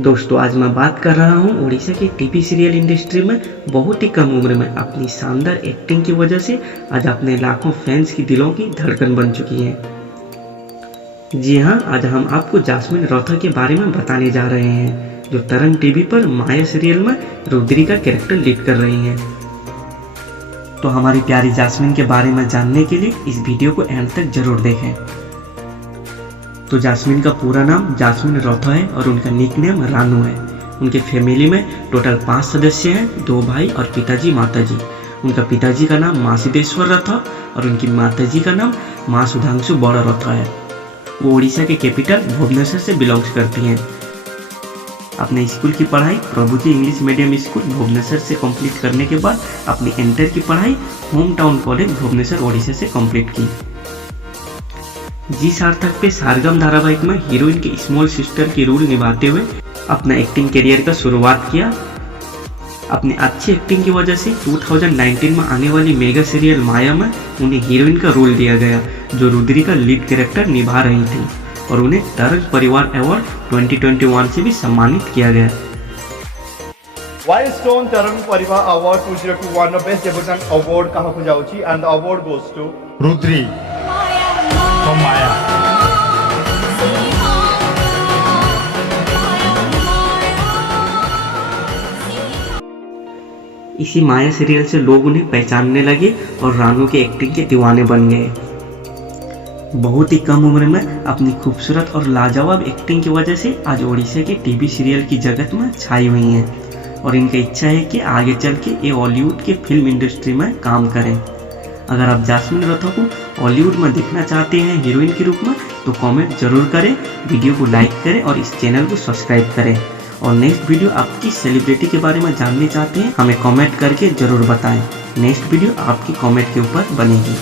दोस्तों आज मैं बात कर रहा हूँ उड़ीसा की टीवी सीरियल इंडस्ट्री में बहुत ही कम उम्र में अपनी शानदार एक्टिंग की वजह से आज अपने लाखों फैंस की दिलों की धड़कन बन चुकी हैं। जी हाँ, आज हम आपको जास्मिन रौथा के बारे में बताने जा रहे हैं, जो तरंग टीवी पर माया सीरियल में रुद्री का कैरेक्टर लीड कर रही हैं। तो हमारी प्यारी जास्मिन के बारे में जानने के लिए इस वीडियो को एंड तक जरूर देखें। तो जास्मिन का पूरा नाम जास्मिन रौथा है और उनका निकनेम रानू है। उनके फैमिली में टोटल 5 सदस्य हैं, 2 भाई और पिताजी माताजी। उनका पिताजी का नाम माँ सिद्धेश्वर रौथा और उनकी माताजी का नाम माँ सुधांशु बड़ा रौथा है। वो उड़ीसा के कैपिटल भुवनेश्वर से बिलोंग्स करती हैं। अपने स्कूल की पढ़ाई प्रभुजी इंग्लिश मीडियम स्कूल भुवनेश्वर से कंप्लीट करने के बाद अपनी इंटर की पढ़ाई hometown college Bhubaneswar Odisha से कंप्लीट की। जी सार्थक पे सारगम धारावाहिक में हीरोइन के स्मॉल सिस्टर की रोल निभाते हुए अपना एक्टिंग करियर का शुरुआत किया। अपनी अच्छी एक्टिंग की वजह से 2019 में आने वाली मेगा सीरियल माया में उन्हें हीरोइन का रोल दिया गया, जो रुद्री का लीड कैरेक्टर निभा रही थी और उन्हें तरंग परिवार अवार्ड 2021 से भी सम्मानित किया गया। वाइल्ड स्टोन तरंग परिवार अवार्ड 2021 बेस्ट डेब्यूटेंट अवार्ड कहाँ को जाऊँगी and the award goes to Rudri from Maya. इसी माया सीरियल से लोग उन्हें पहचानने लगे और रानू के एक्टिंग के दीवाने बन गए। बहुत ही कम उम्र में अपनी खूबसूरत और लाजवाब एक्टिंग की वजह से आज ओडिशा के टीवी सीरियल की जगत में छाई हुई हैं और इनका इच्छा है कि आगे चल के ये हॉलीवुड के फिल्म इंडस्ट्री में काम करें। अगर आप जास्मिन रौथा को हॉलीवुड में देखना चाहते हैं हीरोइन के रूप में, तो कमेंट जरूर करें, वीडियो को लाइक करें और इस चैनल को सब्सक्राइब करें। और नेक्स्ट वीडियो आप किस सेलिब्रिटी के बारे में जानने चाहते हैं हमें कमेंट करके जरूर बताएं। नेक्स्ट वीडियो आपकी कमेंट के ऊपर बनेगी।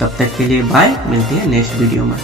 तब तक के लिए बाय, मिलते हैं नेक्स्ट वीडियो में।